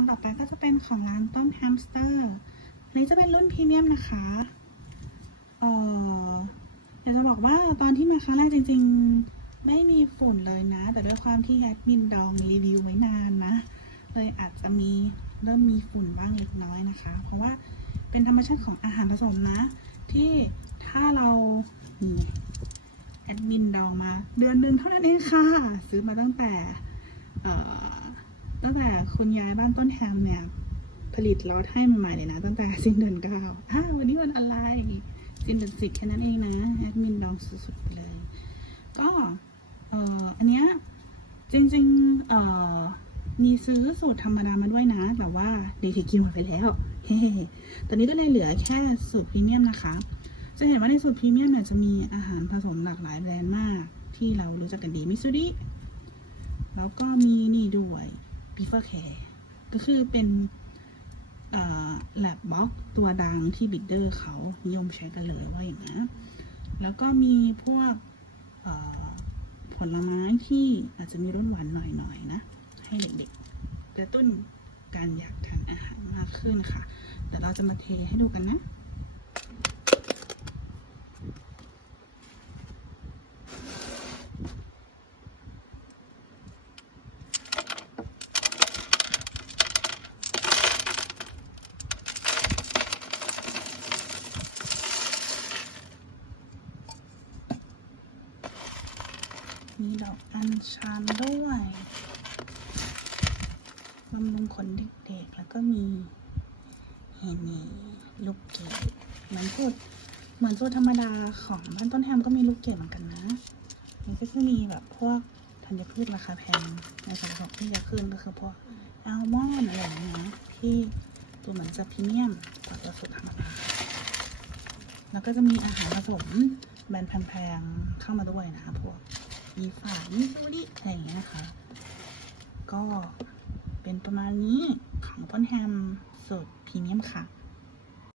นต่อไปก็จะเป็นของร้านต้นแฮมสเตอร์อันนี้จะเป็นรุ่นพรีเมียมนะคะ เอ่อเดี๋ยวจะบอกว่าตอนที่มาครั้งแรกจริง ๆ ไม่มีฝุ่นเลยนะ แต่ด้วยความที่แอดมินดองรีวิวไว้นานนะ เลยอาจจะมีเริ่มมีฝุ่นบ้างเล็กน้อยนะคะ เพราะว่าเป็นธรรมชาติของอาหารผสมนะ ที่ถ้าเราแอดมินดองมา เดือนนึงเท่านั้นเองค่ะ ซื้อมาตั้งแต่เออ ตั้งแต่คุณยายบ้านต้นแฮมเนี่ย ผลิตล็อตให้ใหม่เลยนะ ตั้งแต่สิ้นเดือนเก้าอ้าววันนี้วันอะไร สิ้นเดือนสิบแค่นั้นเองนะแอดมินดองสุดๆไปเลย ก็เอ่ออันเนี้ยจริงๆเอ่อมีซื้อสูตรธรรมดามาด้วยนะ แต่ว่าเด็กๆกินหมดไปแล้วเฮ้ตอนนี้ก็เลยเหลือแค่สูตรพรีเมียมนะคะ จะเห็นว่าในสูตรพรีเมียมเนี่ยจะมีอาหารผสมหลากหลายแบรนด์มาก ที่เรารู้จักกันดีมิซูริแล้วก็มีนี่ด้วย บีเฟอร์แคร์ก็คือเป็นแลบบ็อกตัวดังที่บิดเดอร์เขานิยมใช้กันเลยว่าอย่างนั้นแล้วก็มีพวกผลไม้ที่อาจจะมีรสหวานหน่อยๆนะให้เด็กๆกระตุ้นการอยากทานอาหารมากขึ้นค่ะเดี๋ยวเราจะมาเทให้ดูกันนะ มีดอกอัญชันด้วยบำรุงขนเด็กๆ แล้วก็มีเฮนี่ลูกเกดเหมือนพูดเหมือนสูตรธรรมดาของบ้านต้นแฮมก็มีลูกเกดเหมือนกันนะมันก็จะมีแบบพวกธัญพืชราคาแพงในส่วนของที่จะขึ้นก็คือพวกอัลมอนด์อะไรอย่างเงี้ยที่ตัวเหมือนจะพรีเมียมกว่าตัวสูตรธรรมดาแล้วก็จะมีอาหารผสมแบรนด์แพงๆเข้ามาด้วยนะพวก มีฝามิซูริอะไรอย่างเงี้ยนะคะ ก็เป็นประมาณนี้ของต้นแฮมสดพรีเมียมค่ะ